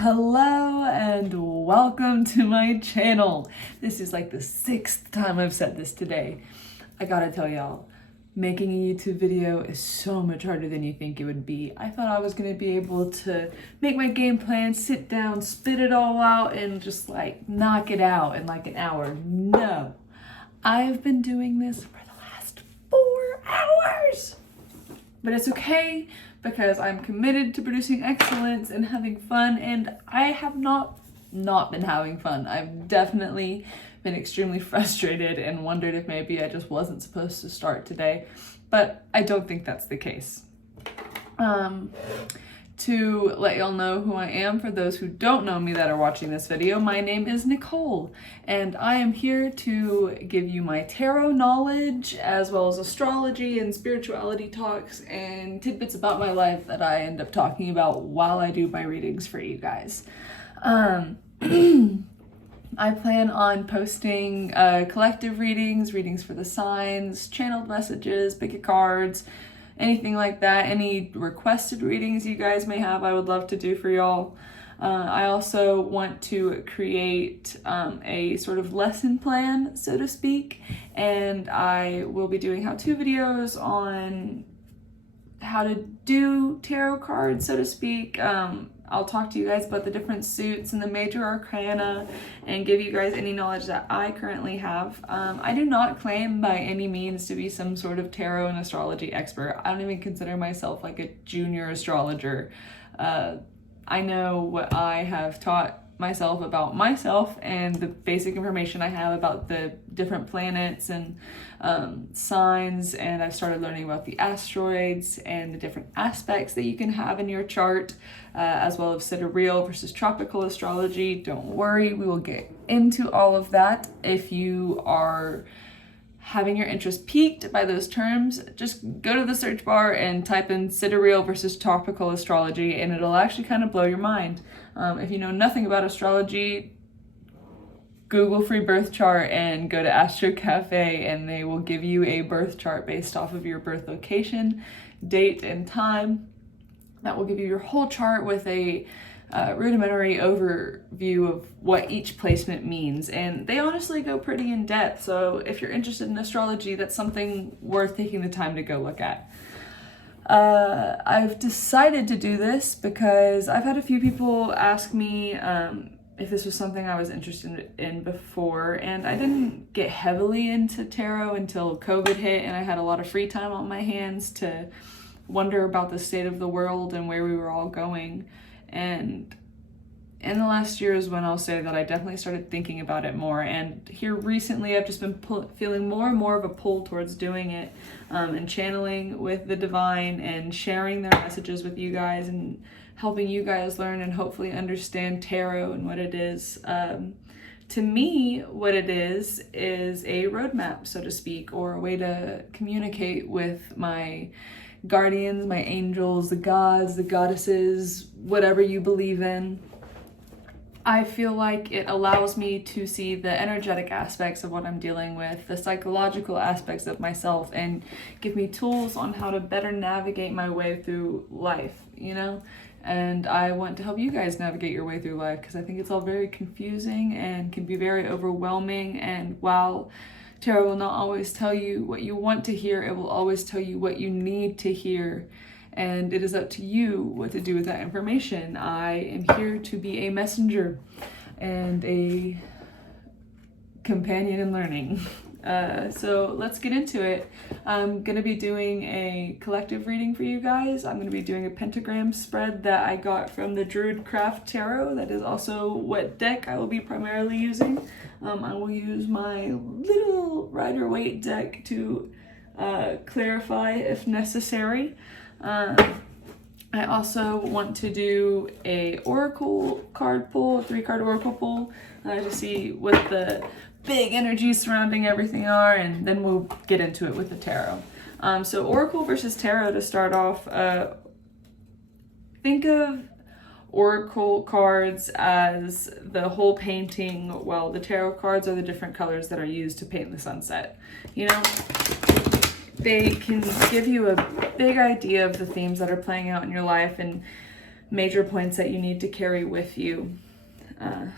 Hello and welcome to my channel. This is like the 6th time I've said this today. I gotta tell y'all, making a YouTube video is so much harder than you think it would be. I thought I was gonna be able to make my game plan, sit down, spit it all out, and just like knock it out in like an hour. No, I've been doing this for the last 4 hours. But it's okay because I'm committed to producing excellence and having fun, and I have not been having fun. I've definitely been extremely frustrated and wondered if maybe I just wasn't supposed to start today, but I don't think that's the case. To let y'all know who I am, for those who don't know me that are watching this video, my name is Nicole, and I am here to give you my tarot knowledge, as well as astrology and spirituality talks and tidbits about my life that I end up talking about while I do my readings for you guys. I plan on posting collective readings for the signs, channeled messages, pick a cards, anything like that. Any requested readings you guys may have, I would love to do for y'all. I also want to create a sort of lesson plan, so to speak, and I will be doing how-to videos on how to do tarot cards, so to speak. I'll talk to you guys about the different suits and the major arcana and give you guys any knowledge that I currently have. I do not claim by any means to be some sort of tarot and astrology expert. I don't even consider myself like a junior astrologer. I know what I have taught myself about myself and the basic information I have about the different planets and signs, and I've started learning about the asteroids and the different aspects that you can have in your chart, as well as sidereal versus tropical astrology. Don't worry, we will get into all of that. If you are having your interest piqued by those terms, just go to the search bar and type in sidereal versus tropical astrology, and it'll actually kind of blow your mind. If you know nothing about astrology, Google free birth chart and go to Astro Cafe, and they will give you a birth chart based off of your birth location, date, and time. That will give you your whole chart with a rudimentary overview of what each placement means, and they honestly go pretty in depth. So if you're interested in astrology, that's something worth taking the time to go look at. I've decided to do this because I've had a few people ask me if this was something I was interested in before, and I didn't get heavily into tarot until COVID hit and I had a lot of free time on my hands to wonder about the state of the world and where we were all going. And in the last year is when I'll say that I definitely started thinking about it more, and here recently I've just been feeling more and more of a pull towards doing it, and channeling with the divine and sharing their messages with you guys and helping you guys learn and hopefully understand tarot and what it is. To me, what it is a roadmap, so to speak, or a way to communicate with my guardians, my angels, the gods, the goddesses, whatever you believe in. I feel like it allows me to see the energetic aspects of what I'm dealing with, the psychological aspects of myself, and give me tools on how to better navigate my way through life, you know? And I want to help you guys navigate your way through life, because I think it's all very confusing and can be very overwhelming. And while tarot will not always tell you what you want to hear, it will always tell you what you need to hear. And it is up to you what to do with that information. I am here to be a messenger and a companion in learning. So let's get into it. I'm going to be doing a collective reading for you guys. I'm going to be doing a pentagram spread that I got from the Druidcraft Tarot. That is also what deck I will be primarily using. I will use my little Rider-Waite deck to clarify if necessary. I also want to do a oracle card pull, a 3-card oracle pull, to see what the big energies surrounding everything are, and then we'll get into it with the tarot. So oracle versus tarot to start off. Think of oracle cards as the whole painting, while the tarot cards are the different colors that are used to paint the sunset. You know, they can give you a big idea of the themes that are playing out in your life, and major points that you need to carry with you. So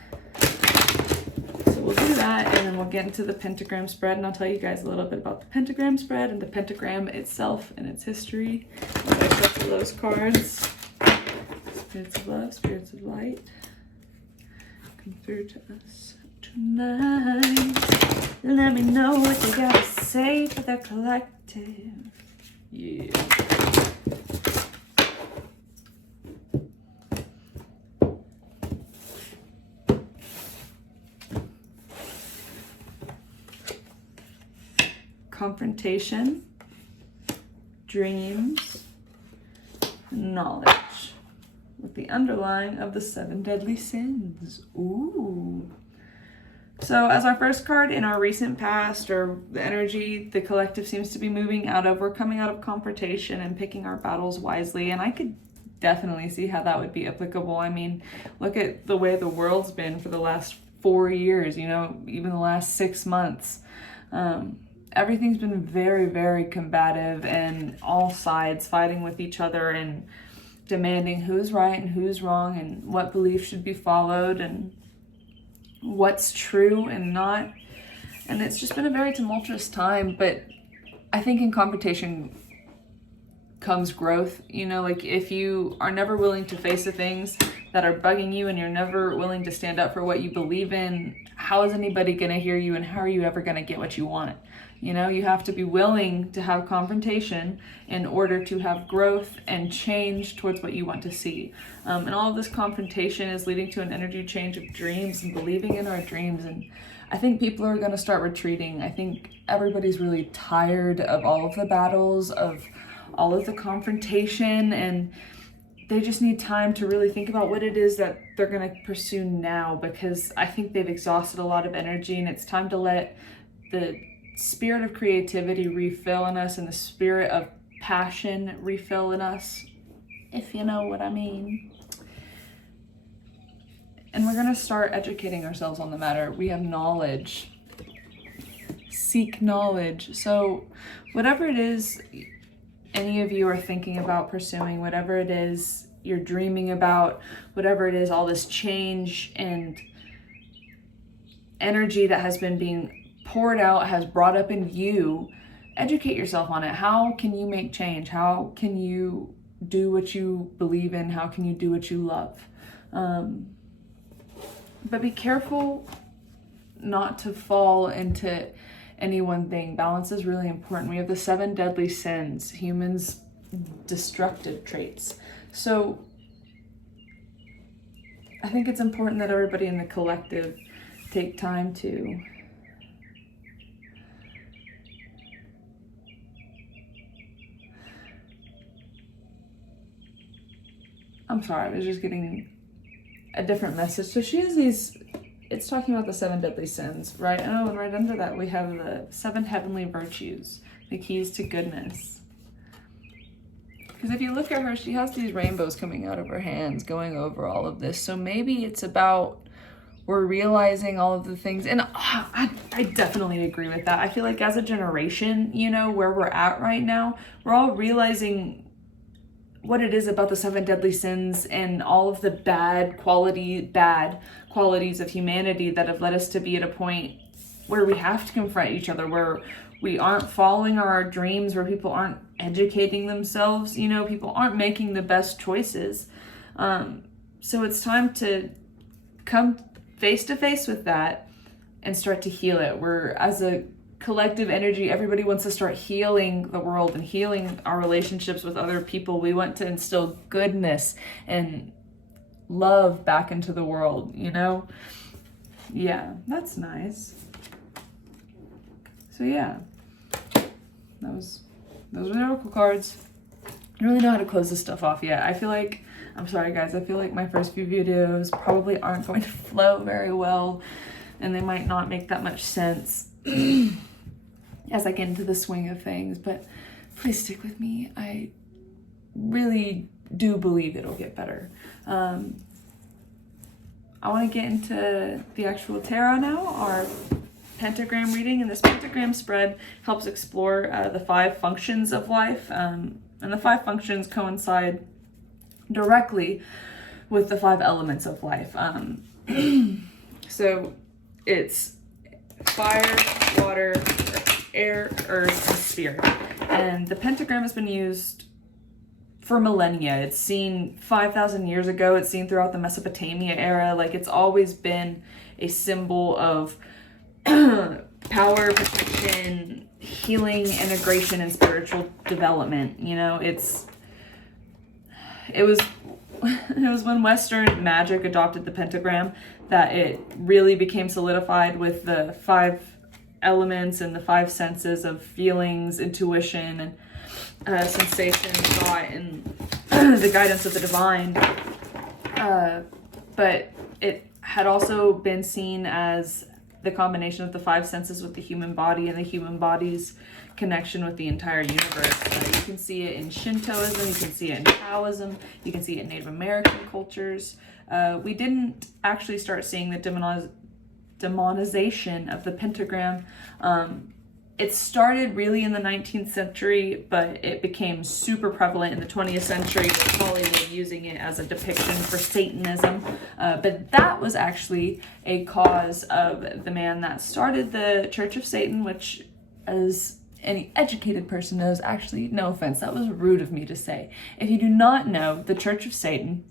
we'll do that, and then we'll get into the pentagram spread, and I'll tell you guys a little bit about the pentagram spread and the pentagram itself and its history. I shuffle those cards. Spirits of love, spirits of light, come through to us tonight. Let me know what they gotta say for the collective. Yeah. Confrontation, dreams, knowledge, with the underlying of the 7 deadly sins. Ooh. So as our first card in our recent past, or the energy the collective seems to be moving out of, we're coming out of confrontation and picking our battles wisely. And I could definitely see how that would be applicable. I mean, look at the way the world's been for the last 4 years, you know, even the last 6 months. Everything's been very, very combative, and all sides fighting with each other and demanding who's right and who's wrong and what beliefs should be followed and what's true and not. And it's just been a very tumultuous time, but I think in confrontation comes growth. You know, like if you are never willing to face the things that are bugging you and you're never willing to stand up for what you believe in, how is anybody going to hear you, and how are you ever going to get what you want? You know, you have to be willing to have confrontation in order to have growth and change towards what you want to see. And all of this confrontation is leading to an energy change of dreams and believing in our dreams. And I think people are going to start retreating. I think everybody's really tired of all of the battles, of all of the confrontation, and they just need time to really think about what it is that they're going to pursue now, because I think they've exhausted a lot of energy, and it's time to let the spirit of creativity refill in us and the spirit of passion refill in us, if you know what I mean. And we're going to start educating ourselves on the matter. We have knowledge. Seek knowledge. So whatever it is any of you are thinking about pursuing, whatever it is you're dreaming about, whatever it is, all this change and energy that has been being poured out, has brought up in you, educate yourself on it. How can you make change? How can you do what you believe in? How can you do what you love? But be careful not to fall into any one thing. Balance is really important. We have the 7 deadly sins, humans' destructive traits. So I think it's important that everybody in the collective take time to I'm sorry, I was just getting a different message. So she has these, it's talking about the 7 deadly sins, right? Oh, and right under that we have the 7 heavenly virtues, the keys to goodness. Because if you look at her, she has these rainbows coming out of her hands, going over all of this. So maybe it's about we're realizing all of the things. And I definitely agree with that. I feel like as a generation, you know, where we're at right now, we're all realizing what it is about the 7 deadly sins and all of the bad qualities of humanity that have led us to be at a point where we have to confront each other, where we aren't following our dreams, where people aren't educating themselves, you know, people aren't making the best choices. So it's time to come face to face with that and start to heal it. We're, as a collective energy, everybody wants to start healing the world and healing our relationships with other people. We want to instill goodness and love back into the world, you know? Yeah, that's nice. So yeah, those were the oracle cards. I don't really know how to close this stuff off yet. I feel like, I'm sorry guys, I feel like my first few videos probably aren't going to flow very well, and they might not make that much sense as I get into the swing of things, but please stick with me. I really do believe it'll get better. I want to get into the actual tarot now, our pentagram reading, and this pentagram spread helps explore the 5 functions of life, and the 5 functions coincide directly with the 5 elements of life. So it's fire, water, air, earth, and spirit. And the pentagram has been used for millennia. It's seen 5,000 years ago. It's seen throughout the Mesopotamia era. Like, it's always been a symbol of power, protection, healing, integration, and spiritual development. You know, it was when Western magic adopted the pentagram that it really became solidified with the 5 elements and the 5 senses of feelings, intuition, and sensation, thought, and the guidance of the divine. But it had also been seen as the combination of the 5 senses with the human body and the human body's connection with the entire universe. You can see it in Shintoism, you can see it in Taoism, you can see it in Native American cultures. We didn't actually start seeing the demonization of the pentagram. It started really in the 19th century, but it became super prevalent in the 20th century with Hollywood using it as a depiction for Satanism. But that was actually a cause of the man that started the Church of Satan, which, as any educated person knows, actually, no offense, that was rude of me to say. If you do not know, the Church of Satan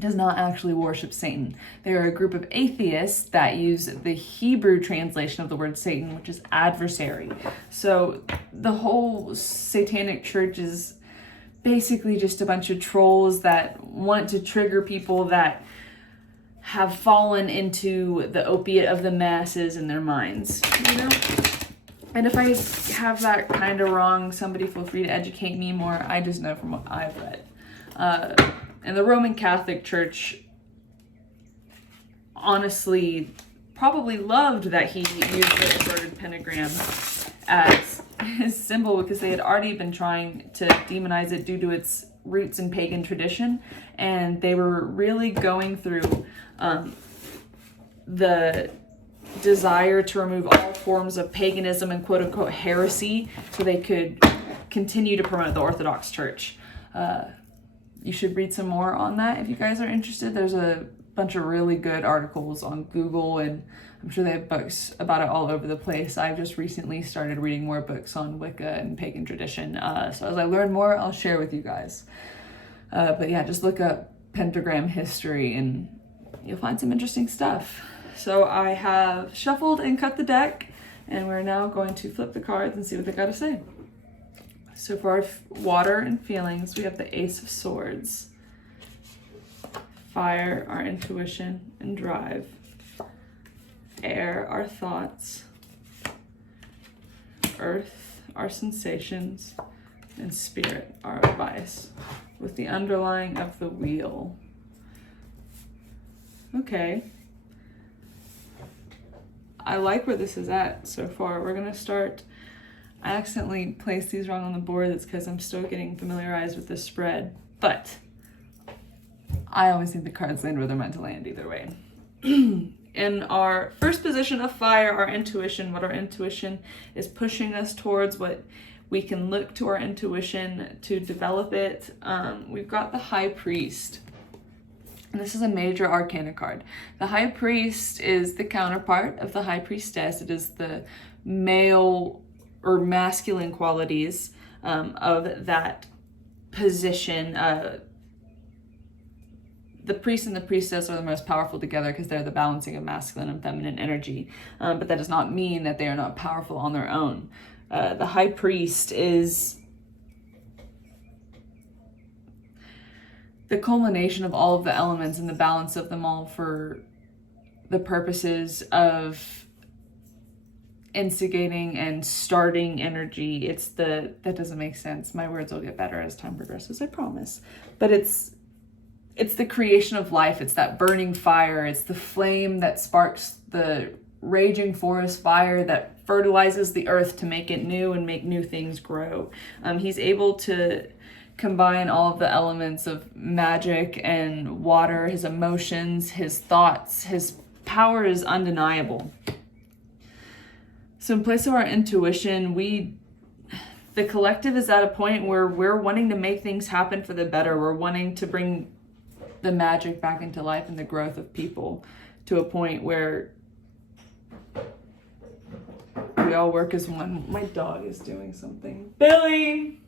does not actually worship Satan. They are a group of atheists that use the Hebrew translation of the word Satan, which is adversary. So the whole satanic church is basically just a bunch of trolls that want to trigger people that have fallen into the opiate of the masses in their minds, you know? And if I have that kind of wrong, somebody feel free to educate me more. I just know from what I've read. And the Roman Catholic Church honestly probably loved that he used the inverted pentagram as his symbol, because they had already been trying to demonize it due to its roots in pagan tradition, and they were really going through the desire to remove all forms of paganism and quote-unquote heresy so they could continue to promote the Orthodox Church. You should read some more on that if you guys are interested. There's a bunch of really good articles on Google, and I'm sure they have books about it all over the place. I've just recently started reading more books on Wicca and pagan tradition. So as I learn more, I'll share with you guys. But yeah, just look up pentagram history and you'll find some interesting stuff. So I have shuffled and cut the deck, and we're now going to flip the cards and see what they got to say. So for our water and feelings, we have the Ace of Swords. Fire, our intuition and drive. Air, our thoughts. Earth, our sensations. And spirit, our advice. With the underlying of the wheel. Okay. I like where this is at so far. We're going to start. I accidentally placed these wrong on the board. That's because I'm still getting familiarized with the spread. But I always think the cards land where they're meant to land either way. In our first position of fire, our intuition, what our intuition is pushing us towards, what we can look to our intuition to develop it. We've got the High Priest. And this is a major arcana card. The High Priest is the counterpart of the High Priestess. It is the male or masculine qualities of that position. The priest and the priestess are the most powerful together because they're the balancing of masculine and feminine energy. But that does not mean that they are not powerful on their own. The High Priest is the culmination of all of the elements and the balance of them all for the purposes of instigating and starting energy. That doesn't make sense. My words will get better as time progresses, I promise. But it's the creation of life. It's that burning fire. It's the flame that sparks the raging forest fire that fertilizes the earth to make it new and make new things grow. He's able to combine all of the elements of magic and water, his emotions, his thoughts. His power is undeniable. So in place of our intuition, we the collective is at a point where we're wanting to make things happen for the better. We're wanting to bring the magic back into life and the growth of people to a point where we all work as one. My dog is doing something. Billy!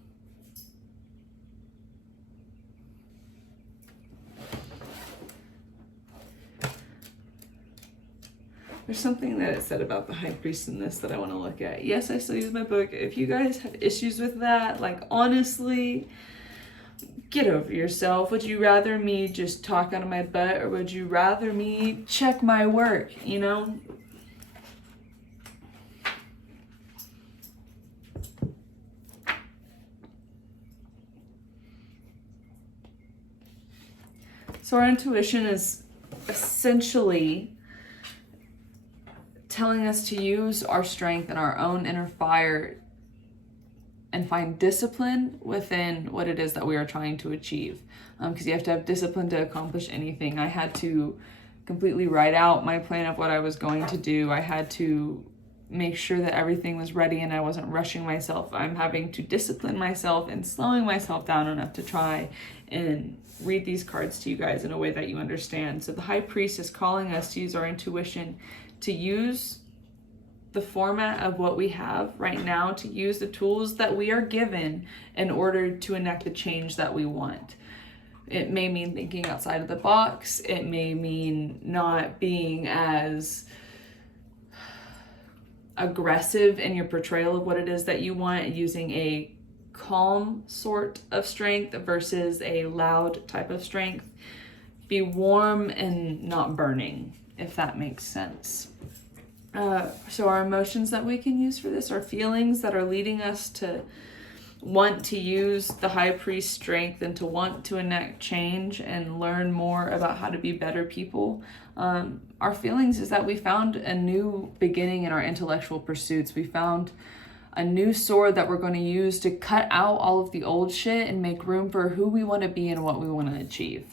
There's something that it said about the high priest in this that I want to look at. Yes, I still use my book. If you guys have issues with that, like, honestly, get over yourself. Would you rather me just talk out of my butt, or would you rather me check my work, you know? So our intuition is essentially telling us to use our strength and our own inner fire and find discipline within what it is that we are trying to achieve. Because you have to have discipline to accomplish anything. I had to completely write out my plan of what I was going to do. I had to make sure that everything was ready and I wasn't rushing myself. I'm having to discipline myself and slowing myself down enough to try and read these cards to you guys in a way that you understand. So the High Priest is calling us to use our intuition, to use the format of what we have right now, to use the tools that we are given in order to enact the change that we want. It may mean thinking outside of the box. It may mean not being as aggressive in your portrayal of what it is that you want, using a calm sort of strength versus a loud type of strength. Be warm and not burning, if that makes sense. So our emotions that we can use for this are feelings that are leading us to want to use the High Priest strength and to want to enact change and learn more about how to be better people. Our feelings is that we found a new beginning in our intellectual pursuits. We found a new sword that we're going to use to cut out all of the old shit and make room for who we want to be and what we want to achieve.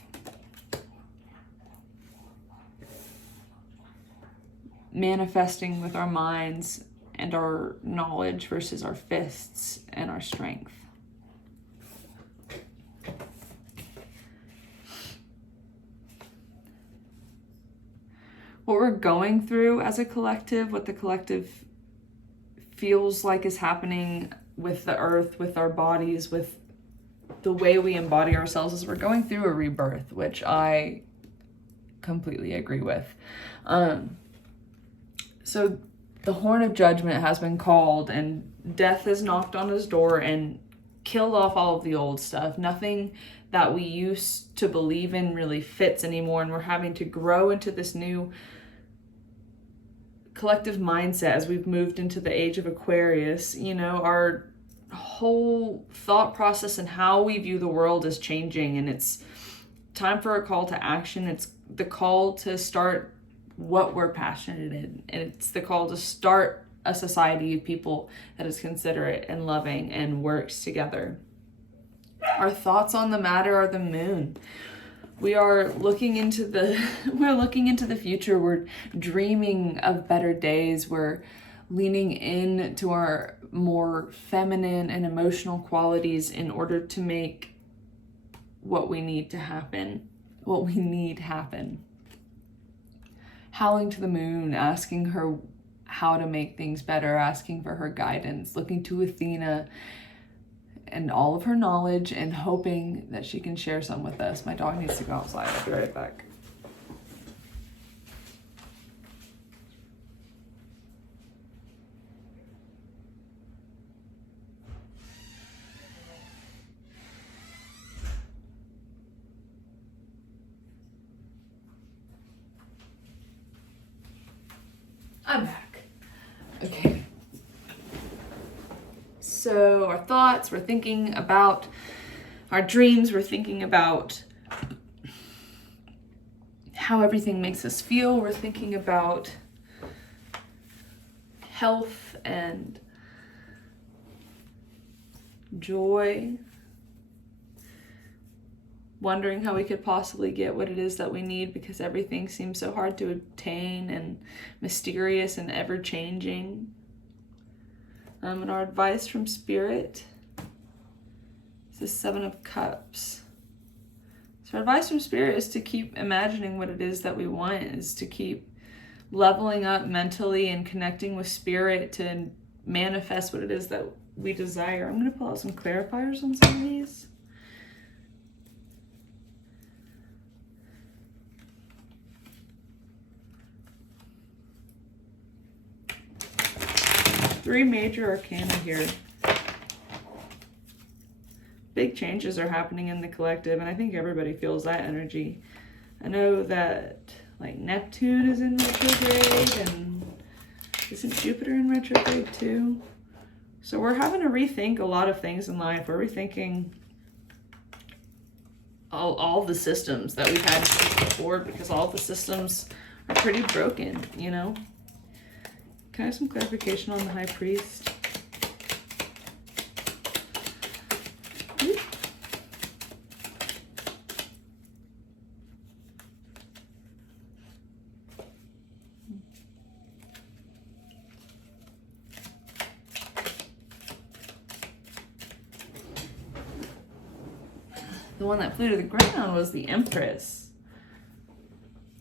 Manifesting with our minds and our knowledge versus our fists and our strength. What we're going through as a collective, what the collective feels like is happening with the earth, with our bodies, with the way we embody ourselves, is we're going through a rebirth, which I completely agree with. So the horn of judgment has been called and death has knocked on his door and killed off all of the old stuff. Nothing that we used to believe in really fits anymore, and we're having to grow into this new collective mindset as we've moved into the age of Aquarius. You know, our whole thought process and how we view the world is changing, and it's time for a call to action. It's the call to start what we're passionate in, and it's the call to start a society of people that is considerate and loving and works together. Our thoughts on the matter are the moon. We are looking into the future. We're dreaming of better days. We're leaning into our more feminine and emotional qualities in order to make what we need happen. Howling to the moon, asking her how to make things better, asking for her guidance, looking to Athena and all of her knowledge and hoping that she can share some with us. My dog needs to go outside. I'll be right back. I'm back. Okay. So our thoughts, we're thinking about our dreams, we're thinking about how everything makes us feel, we're thinking about health and joy, wondering how we could possibly get what it is that we need because everything seems so hard to obtain and mysterious and ever-changing. And our advice from Spirit is the Seven of Cups. So our advice from Spirit is to keep imagining what it is that we want, is to keep leveling up mentally and connecting with Spirit to manifest what it is that we desire. I'm going to pull out some clarifiers on some of these. Three major arcana here. Big changes are happening in the collective, and I think everybody feels that energy. I know that like Neptune is in retrograde, and isn't Jupiter in retrograde too? So we're having to rethink a lot of things in life. We're rethinking all the systems that we've had before, because all the systems are pretty broken, you know? Can I have some clarification on the High Priest? The one that flew to the ground was the Empress.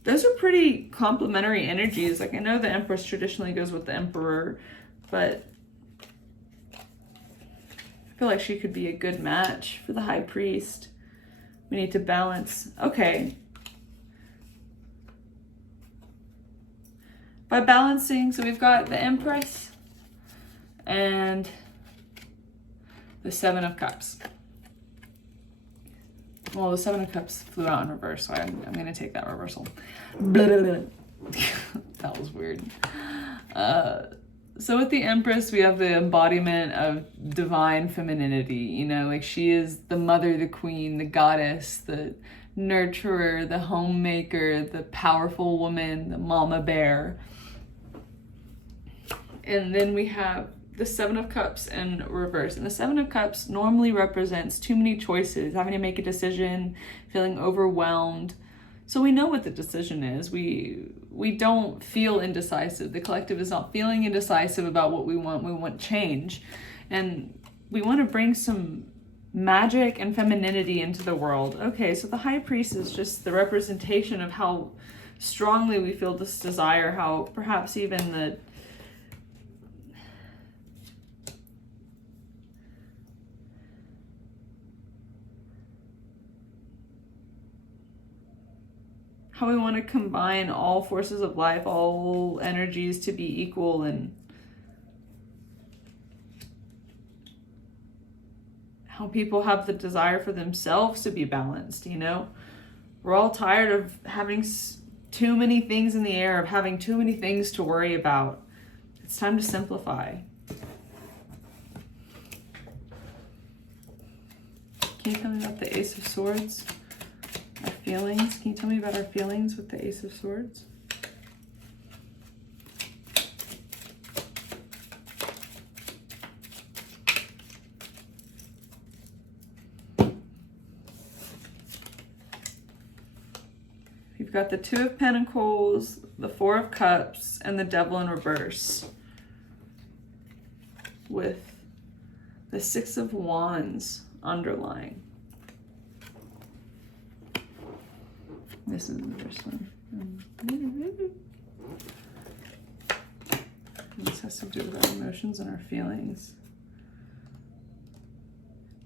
Those are pretty complementary energies. Like, I know the Empress traditionally goes with the Emperor, but I feel like she could be a good match for the High Priest. We need to balance. Okay. By balancing, so we've got the Empress and the Seven of Cups. Well, the Seven of Cups flew out in reverse, so I'm going to take that reversal. That was weird. So with the Empress, we have the embodiment of divine femininity. You know, like she is the mother, the queen, the goddess, the nurturer, the homemaker, the powerful woman, the mama bear. And then we have the Seven of Cups in reverse. And the Seven of Cups normally represents too many choices, having to make a decision, feeling overwhelmed. So we know what the decision is. We don't feel indecisive. The collective is not feeling indecisive about what we want. We want change. And we want to bring some magic and femininity into the world. Okay, so the High Priest is just the representation of how strongly we feel this desire, how perhaps even the how we want to combine all forces of life, all energies to be equal, and how people have the desire for themselves to be balanced, you know? We're all tired of having too many things in the air, of having too many things to worry about. It's time to simplify. Can you tell me about the Ace of Swords? Our feelings. Can you tell me about our feelings with the Ace of Swords? You've got the Two of Pentacles, the Four of Cups, and the Devil in reverse, with the Six of Wands underlying. This is the first one. This has to do with our emotions and our feelings.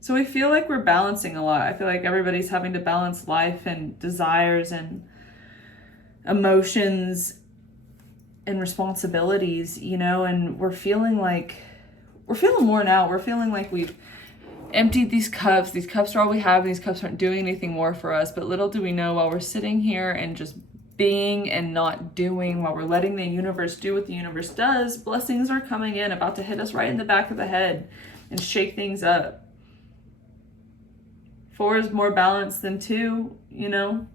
So we feel like we're balancing a lot. I feel like everybody's having to balance life and desires and emotions and responsibilities, you know, and we're feeling more now. We're feeling like we've emptied these cups. These cups are all we have, and these cups aren't doing anything more for us. But little do we know, while we're sitting here and just being and not doing, while we're letting the universe do what the universe does, blessings are coming in, about to hit us right in the back of the head and shake things up. 4 is more balanced than 2, you know.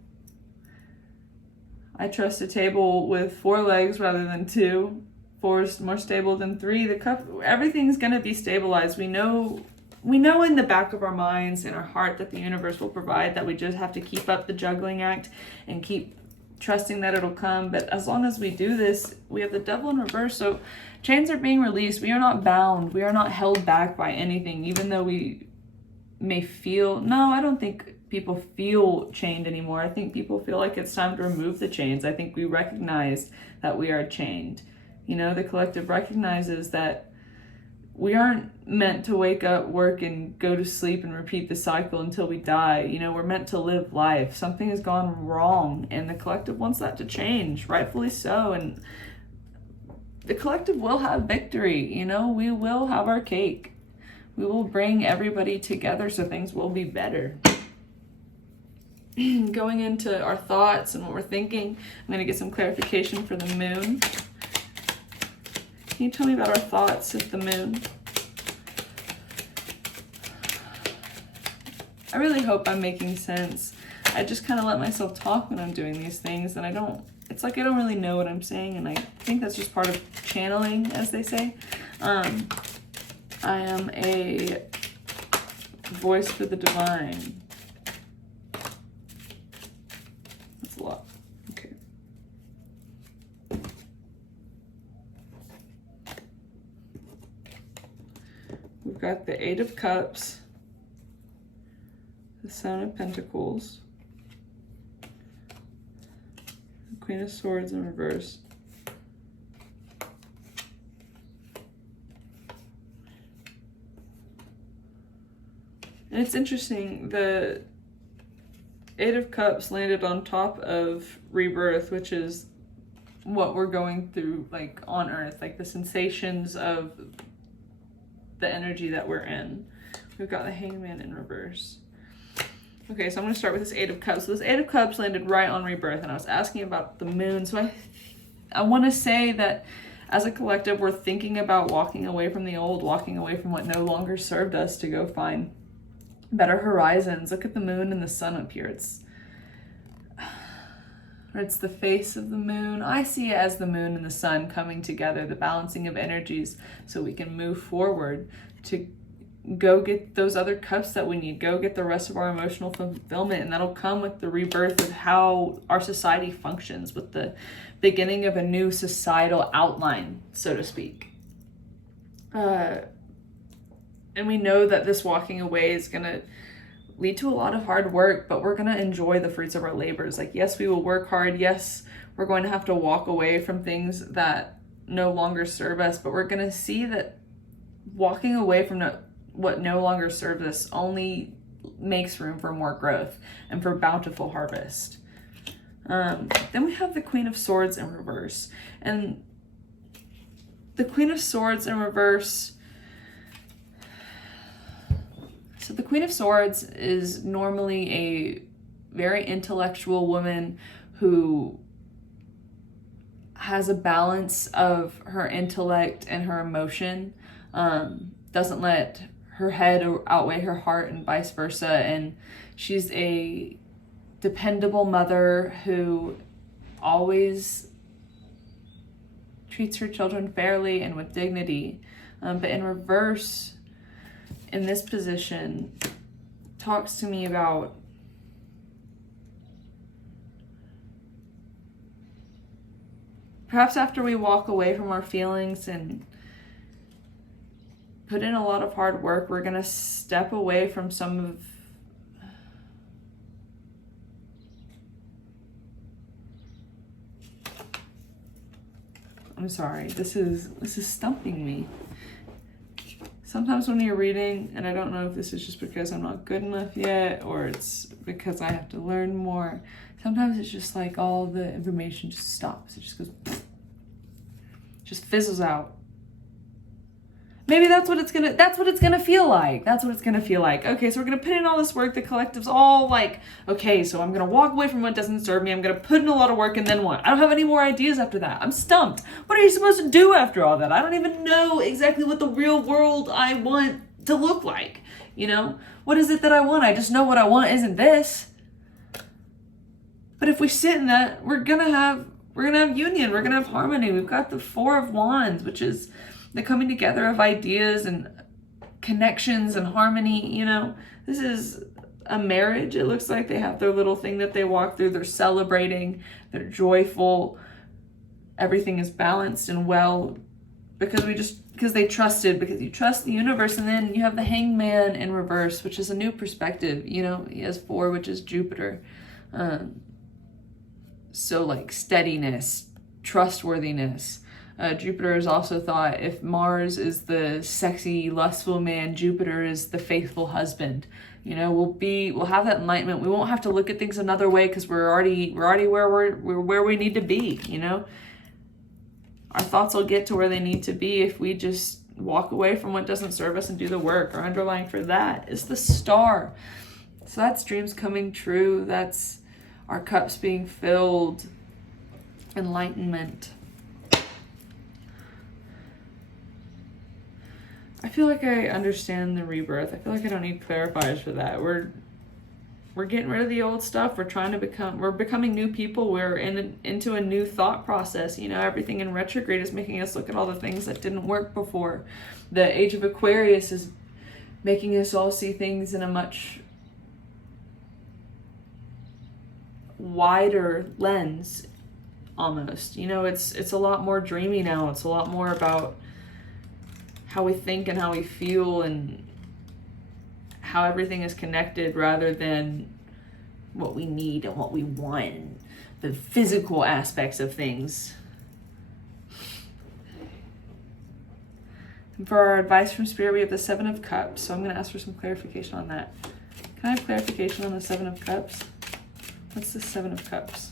I trust a table with 4 legs rather than 2. 4 is more stable than 3. The cup, everything's gonna be stabilized. We know in the back of our minds and our heart that the universe will provide, that we just have to keep up the juggling act and keep trusting that it'll come. But as long as we do this, we have the devil in reverse. So chains are being released. We are not bound. We are not held back by anything, even though we may feel, no, I don't think people feel chained anymore. I think people feel like it's time to remove the chains. I think we recognize that we are chained. You know, the collective recognizes that we aren't meant to wake up, work, and go to sleep and repeat the cycle until we die. You know, we're meant to live life. Something has gone wrong, and the collective wants that to change, rightfully so. And the collective will have victory. You know, we will have our cake. We will bring everybody together so things will be better. Going into our thoughts and what we're thinking, I'm going to get some clarification for the moon. Can you tell me about our thoughts at the moon? I really hope I'm making sense. I just kind of let myself talk when I'm doing these things, and it's like I don't really know what I'm saying, and I think that's just part of channeling, as they say. I am a voice for the divine. That's a lot. Okay. We've got the Eight of Cups, the Seven of Pentacles, the Queen of Swords in reverse, and it's interesting, the Eight of Cups landed on top of rebirth, which is what we're going through, like, on Earth, like the sensations of the energy that we're in. We've got the Hangman in reverse. Okay, so I'm going to start with this Eight of Cups. So this Eight of Cups landed right on rebirth, and I was asking about the moon. So I want to say that as a collective, we're thinking about walking away from the old, walking away from what no longer served us to go find better horizons. Look at the moon and the sun up here. It's the face of the moon. I see it as the moon and the sun coming together, the balancing of energies, so we can move forward to go get those other cups that we need, go get the rest of our emotional fulfillment, and that'll come with the rebirth of how our society functions, with the beginning of a new societal outline, so to speak. And we know that this walking away is going to lead to a lot of hard work, but we're going to enjoy the fruits of our labors. Like, yes, we will work hard. Yes, we're going to have to walk away from things that no longer serve us, but we're going to see that walking away from what no longer serves us only makes room for more growth and for bountiful harvest. Then we have the Queen of Swords in reverse. And the Queen of Swords in reverse, so the Queen of Swords is normally a very intellectual woman who has a balance of her intellect and her emotion, doesn't let her head outweigh her heart and vice versa. And she's a dependable mother who always treats her children fairly and with dignity. But in reverse, in this position, talks to me about perhaps after we walk away from our feelings and put in a lot of hard work, we're going to step away from some of I'm sorry, this is stumping me. Sometimes when you're reading, and I don't know if this is just because I'm not good enough yet or it's because I have to learn more, sometimes it's just like all the information just stops. It just goes, just fizzles out. Maybe that's what it's gonna feel like. That's what it's gonna feel like. Okay, so we're gonna put in all this work. The collective's all like, okay, so I'm gonna walk away from what doesn't serve me. I'm gonna put in a lot of work, and then what? I don't have any more ideas after that. I'm stumped. What are you supposed to do after all that? I don't even know exactly what the real world I want to look like. You know? What is it that I want? I just know what I want isn't this. But if we sit in that, we're gonna have union. We're gonna have harmony. We've got the Four of Wands, which is the coming together of ideas and connections and harmony. You know, this is a marriage. It looks like they have their little thing that they walk through. They're celebrating. They're joyful. Everything is balanced and well because they trusted, because you trust the universe. And then you have the Hangman in reverse, which is a new perspective. You know, he has 4, which is Jupiter. So like steadiness, trustworthiness. Jupiter is also thought, if Mars is the sexy, lustful man, Jupiter is the faithful husband. You know, we'll have that enlightenment. We won't have to look at things another way because we're already where we need to be. You know, our thoughts will get to where they need to be if we just walk away from what doesn't serve us and do the work. Our underlying for that is the star. So that's dreams coming true. That's our cups being filled. Enlightenment. I feel like I understand the rebirth. I feel like I don't need clarifiers for that. We're getting rid of the old stuff. We're becoming new people. We're into a new thought process. You know, everything in retrograde is making us look at all the things that didn't work before. The age of Aquarius is making us all see things in a much wider lens, almost. You know, it's a lot more dreamy now. It's a lot more about how we think and how we feel and how everything is connected rather than what we need and what we want, the physical aspects of things. And for our advice from Spirit, we have the 7 of Cups. So I'm going to ask for some clarification on that. Can I have clarification on the 7 of Cups? What's the 7 of Cups?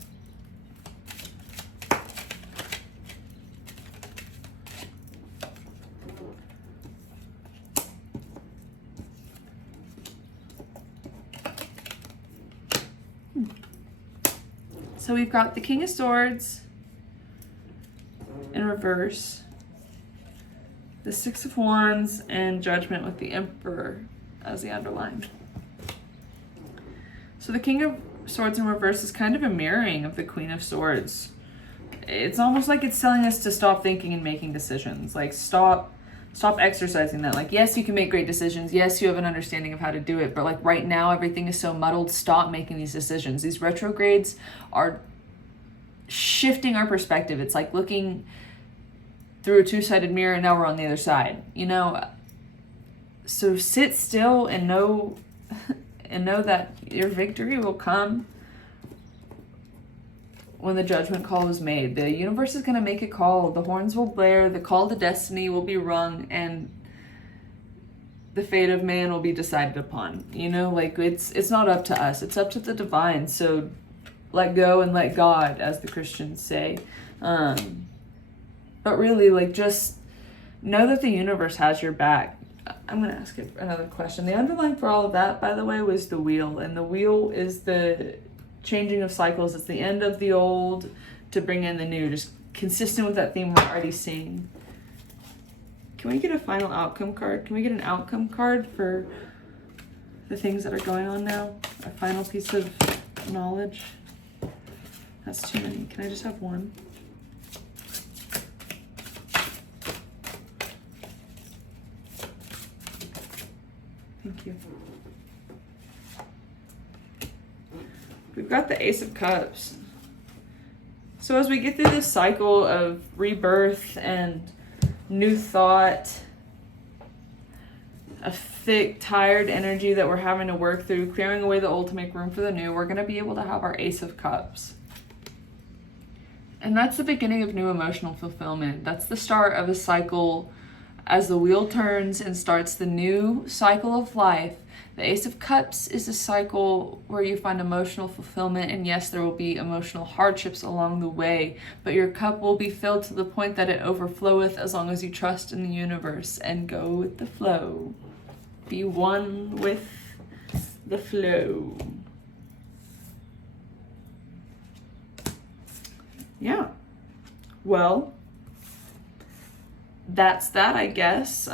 So we've got the King of Swords in reverse, the 6 of Wands, and Judgment with the Emperor as the underline. So the King of Swords in reverse is kind of a mirroring of the Queen of Swords. It's almost like it's telling us to stop thinking and making decisions. Like stop exercising that. Like, yes, you can make great decisions. Yes, you have an understanding of how to do it. But like right now, everything is so muddled. Stop making these decisions. These retrogrades are shifting our perspective. It's like looking through a two-sided mirror and now we're on the other side, you know? So sit still and know that your victory will come when the judgment call is made. The universe is going to make a call. The horns will blare. The call to destiny will be rung, and the fate of man will be decided upon. You know, like it's not up to us. It's up to the divine. So let go and let God, as the Christians say. But really, like, just know that the universe has your back. I'm going to ask it another question. The underline for all of that, by the way, was the wheel. And the wheel is the changing of cycles. It's the end of the old to bring in the new. Just consistent with that theme we're already seeing. Can we get a final outcome card? Can we get an outcome card for the things that are going on now? A final piece of knowledge? That's too many. Can I just have one? Thank you. We've got the Ace of Cups. So as we get through this cycle of rebirth and new thought, a thick, tired energy that we're having to work through, clearing away the old to make room for the new, we're going to be able to have our Ace of Cups. And that's the beginning of new emotional fulfillment. That's the start of a cycle as the wheel turns and starts the new cycle of life. The Ace of Cups is a cycle where you find emotional fulfillment, and yes, there will be emotional hardships along the way, but your cup will be filled to the point that it overfloweth as long as you trust in the universe and go with the flow. Be one with the flow. Yeah. Well, that's that, I guess.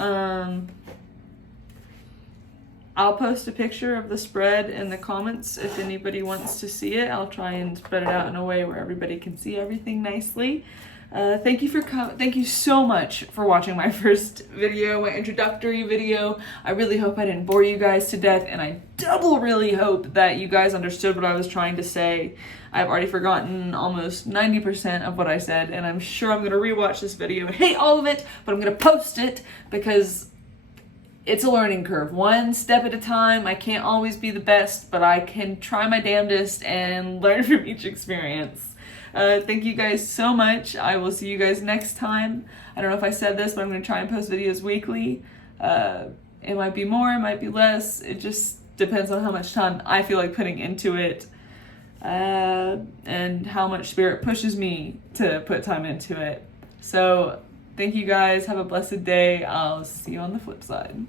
I'll post a picture of the spread in the comments if anybody wants to see it. I'll try and spread it out in a way where everybody can see everything nicely. Thank you so much for watching my first video, my introductory video. I really hope I didn't bore you guys to death, and I double really hope that you guys understood what I was trying to say. I've already forgotten almost 90% of what I said, and I'm sure I'm gonna rewatch this video and hate all of it, but I'm gonna post it because it's a learning curve, one step at a time. I can't always be the best, but I can try my damnedest and learn from each experience. Thank you guys so much. I will see you guys next time. I don't know if I said this, but I'm going to try and post videos weekly. It might be more, it might be less. It just depends on how much time I feel like putting into it, and how much Spirit pushes me to put time into it. So thank you guys. Have a blessed day. I'll see you on the flip side.